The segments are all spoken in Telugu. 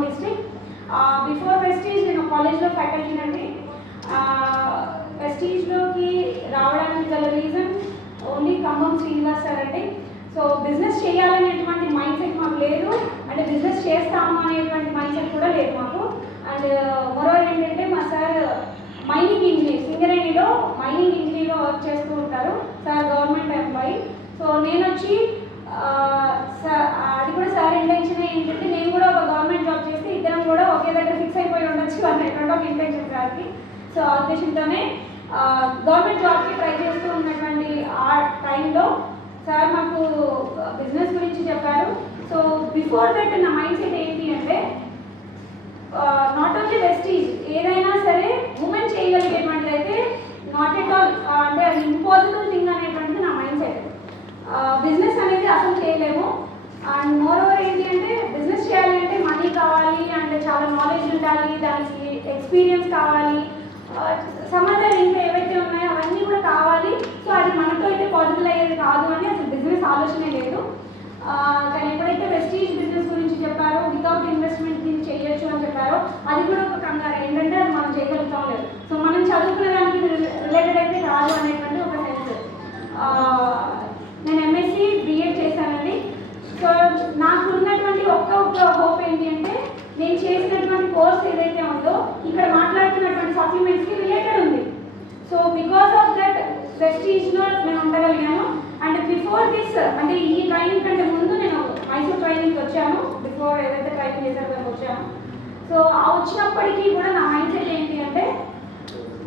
ఖమ్మం డిస్ట్రిక్ట్. బిఫోర్ వెస్టీజ్ నేను కాలేజ్లో ఫ్యాకల్టీ అండి. వెస్టీజ్లోకి రావడానికి గల reason only Khammam Srinivas sir అండి. సో బిజినెస్ చేయాలనేటువంటి మైండ్ సెట్ మాకు లేదు, అంటే బిజినెస్ చేస్తాము అనేటువంటి మైండ్ సెట్ కూడా లేదు మాకు. అండ్ మరోవర్ ఏంటంటే మా సార్ మైనింగ్ ఇంజనీర్, సింగరేణిలో మైనింగ్ ఇంజనీర్గా వర్క్ చేస్తూ ఉంటారు సార్, గవర్నమెంట్ ఎంప్లాయీ. సో నేను వచ్చి అది కూడా సార్ ఇంటెన్షన్ ఏంటంటే నేను కూడా ఒక గవర్నమెంట్ జాబ్ చేస్తే ఇద్దరం కూడా ఒకే దగ్గర ఫిక్స్ అయిపోయి ఉండొచ్చు అనేటువంటి ఒక ఇంటెన్షన్ సార్కి. సో ఆ ఉద్దేశంతోనే గవర్నమెంట్ జాబ్కి ట్రై చేస్తూ ఉన్నటువంటి ఆ టైంలో సార్ మాకు బిజినెస్ గురించి చెప్పారు. సో బిఫోర్ దట్ నా మైండ్ సెట్ ఏంటి అంటే నాట్ ఓన్లీ వెస్టీజ్, ఏదైనా సరే ఉమెన్ చేయగలిగేటువంటిది అయితే నాట్ ఎట్ ఆల్, అంటే అది ఇంపాసిబుల్ థింగ్ అనేటువంటిది నా మైండ్ సెట్. బిజినెస్ అనేది అసలు చేయలేము. అండ్ మోర్ ఓవర్ ఏంటి అంటే బిజినెస్ చేయాలి అంటే మనీ కావాలి, అండ్ చాలా నాలెడ్జ్ ఉండాలి, దానికి ఎక్స్పీరియన్స్ కావాలి, సమాధానం ఇంకా ఏవైతే ఉన్నాయో అవన్నీ కూడా కావాలి. సో అది మనతో అయితే పాసిబుల్ అయ్యేది కాదు అని అసలు బిజినెస్ ఆలోచనే లేదు. కానీ ఎప్పుడైతే వెస్టీజ్ బిజినెస్ గురించి చెప్పారో, వితౌట్ ఇన్వెస్ట్మెంట్ దీన్ని చేయొచ్చు అని చెప్పారో, అది కూడా ఒక కంగారు ఏంటంటే అది మనం చేయగలుగుతాం లేదు. సో మనం చదువుకునే దానికి రిలేటెడ్ అయితే కాదు అనేటువంటి ఒక సెన్స్. నేను ఎంఎస్సి బిఎడ్ చేశానండి. సో నాకు ఉన్నటువంటి ఒక్క హోప్ ఏంటి అంటే నేను చేసినటువంటి కోర్స్ ఏదైతే ఉందో ఇక్కడ మాట్లాడుతున్నటువంటి సప్లిమెంట్స్కి రిలేటెడ్ ఉంది. సో బికాస్ ఆఫ్ దట్ వెస్టీజ్లో నేను ఉండగలిగాను. అండ్ బిఫోర్ దిస్, అంటే ఈ ట్రైనింగ్ కంటే ముందు నేను మైసూర్ ట్రైనింగ్కి వచ్చాను, బిఫోర్ ఏదైతే ట్రైనింగ్ చేశారో దానికి వచ్చాను. సో ఆ వచ్చినప్పటికీ కూడా నా మైండ్ సెట్ ఏంటి అంటే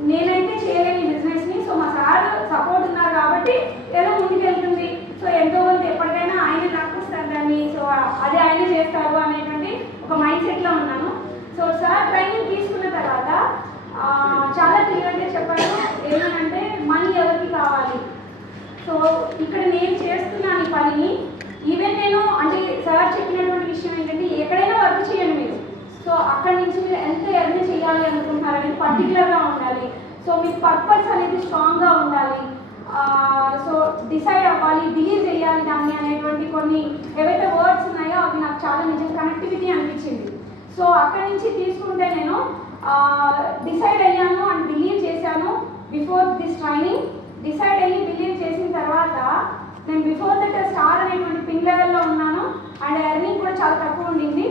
నేనైతే చేయలేని బిజినెస్ని, సో మా సార్ సపోర్ట్ ఉన్నారు కాబట్టి ఏదో ముందుకెళ్తుంది. సో ఎంతో మంది ఎప్పటికైనా ఆయనే నడిపిస్తారు దాన్ని, సో అదే ఆయనే చేస్తారు అనేటువంటి ఒక మైండ్ సెట్లో ఉన్నాను. సో సార్ ట్రైనింగ్ తీసుకున్న తర్వాత చాలా క్లియర్గా చెప్పారు ఏమనంటే మనీ ఎవరికి కావాలి. సో ఇక్కడ నేను చేస్తున్నాను ఈ పనిని, ఈవెన్ నేను అంటే సార్ చెప్పినటువంటి విషయం ఏంటంటే ఎక్కడైనా వర్క్ చేయండి మీరు, సో అక్కడి నుంచి మీరు ఎంత ఎర్న్ చేయాలి అనుకుంటున్నారు అనేది పర్టికులర్గా ఉండాలి. సో మీ పర్పస్ అనేది స్ట్రాంగ్గా ఉండాలి. సో డిసైడ్ అవ్వాలి, బిలీవ్ చేయాలి దాన్ని అనేటువంటి కొన్ని ఏవైతే వర్డ్స్ ఉన్నాయో అవి నాకు చాలా నిజం కనెక్టివిటీ అనిపించింది. సో అక్కడి నుంచి తీసుకుంటే నేను డిసైడ్ అయ్యాను అండ్ బిలీవ్ చేశాను. బిఫోర్ దిస్ ట్రైనింగ్ డిసైడ్ అయ్యి బిలీవ్ చేసిన తర్వాత నేను బిఫోర్ దట్ స్టార్ అనేటువంటి పిన్ లెవెల్లో ఉన్నాను, అండ్ ఎర్నింగ్ కూడా చాలా తక్కువ ఉండింది.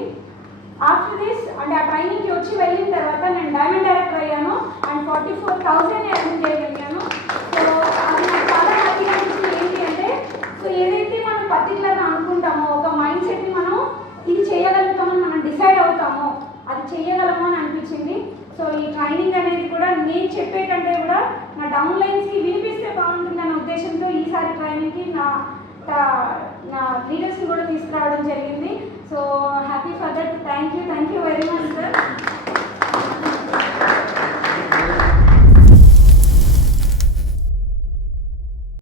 ఆఫ్టర్ దిస్ అంటే ఆ ట్రైనింగ్కి వచ్చి వెళ్ళిన తర్వాత నేను డైమండ్ డైరెక్టర్ అయ్యాను అండ్ 44,000 ఎర్నింగ్ చేయగలిగాను. సో అది నాకు చాలా హ్యాపీగా అనిపించింది. ఏంటి అంటే సో ఏదైతే మనం పర్టికులర్గా అనుకుంటామో ఒక మైండ్ సెట్ని మనం ఇది చేయగలుగుతామని మనం డిసైడ్ అవుతామో అది చేయగలము అని అనిపించింది. సో ఈ ట్రైనింగ్ అనేది కూడా నేను చెప్పే కంటే కూడా నా డౌన్ లైన్స్కి వినిపిస్తే బాగుంటుందనే ఉద్దేశంతో ఈసారి ట్రైనింగ్కి నా లీడర్స్ని కూడా తీసుకురావడం జరిగింది. So happy for that. Thank you very much sir.